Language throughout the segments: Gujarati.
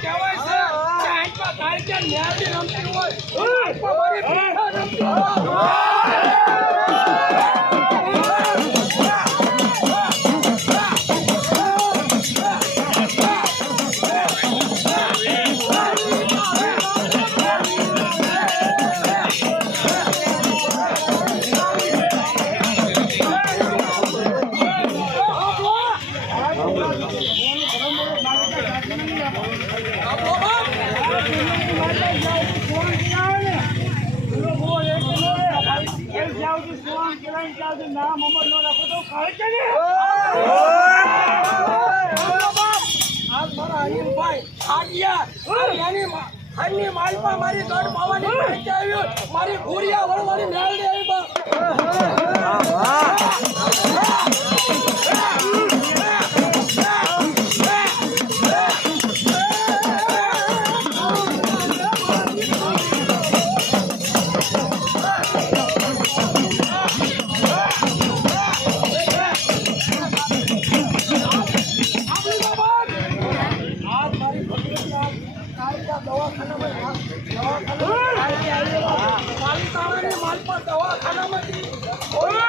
કહેવાય છે આજ મારા અનિલભાઈ આગિયા અને એની મા- માલમાં મારી ગઢ આવી મારી મેળ આવી પાલિતાણાની માલપા દવાખાનામાંથી હોય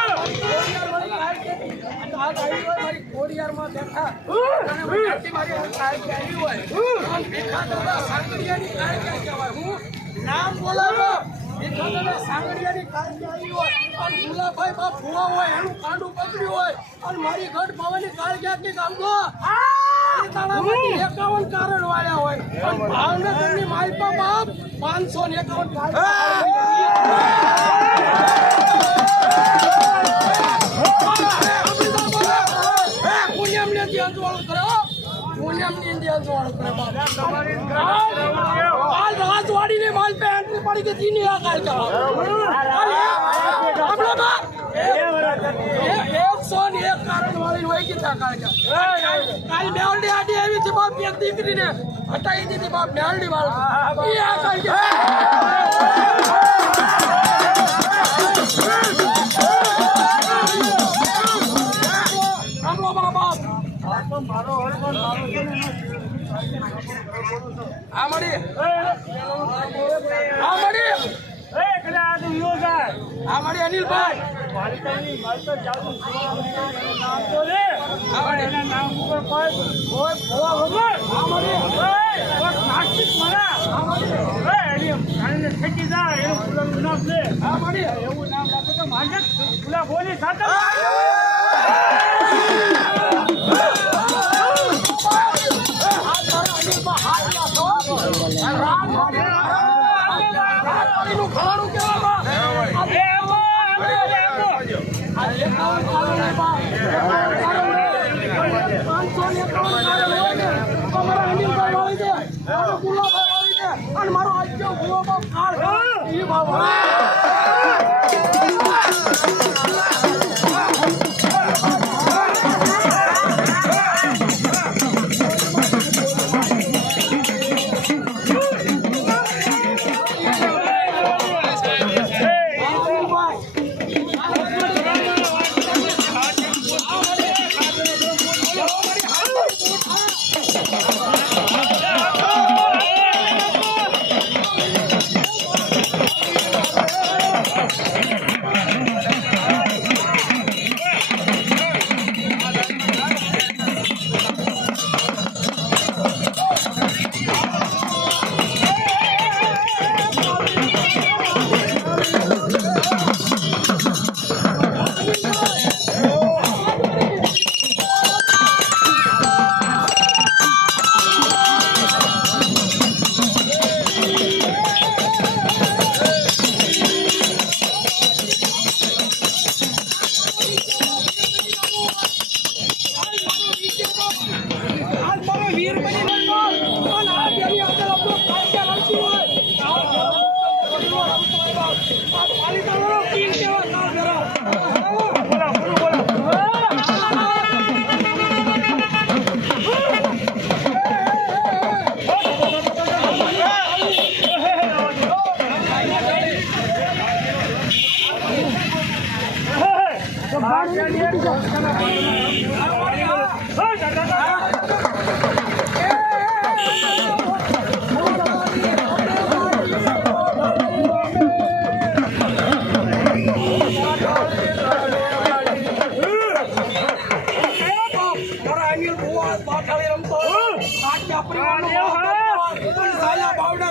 મારી ખોડિયારમાં બેઠા. અને મારી આ કાળકી હોય. આમ ભીખા દાદા સાંકળિયાની કાળકી કહેવાય. હું નામ બોલાવો. દાદા આવી હોય. અને બા હોય એનું કાંડું પકડ્યું હોય અને મારી ગઢ પાવાની કામ તો એકાવન કારણ વાળ્યા હોય ભાવનગરની માલપા બાપ પાંચસો ને એકાવન કારણ દીકરીને હટાવી દીધી બાપ મેવડી વાળો ઈ આ કાળકા. આ એવું નામ રાખો તો આ મળી બોલી સાથે રાતવાડીનું ખરાડું કહેવામાં આવે. આ એકાવન કારણ હોય બા. એકાવન કારણ હોય. પાંચસો ને એકાવન કારણ હોય ને. તો મારા અનિલભાઈ વાળી દે. મારો મારો આજ્યો ભૂવો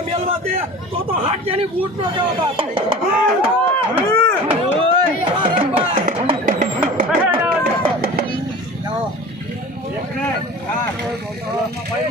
મેળવા દે તો તો હાટ તેની બૂટ નો જવાબ 嗯，好，欢迎。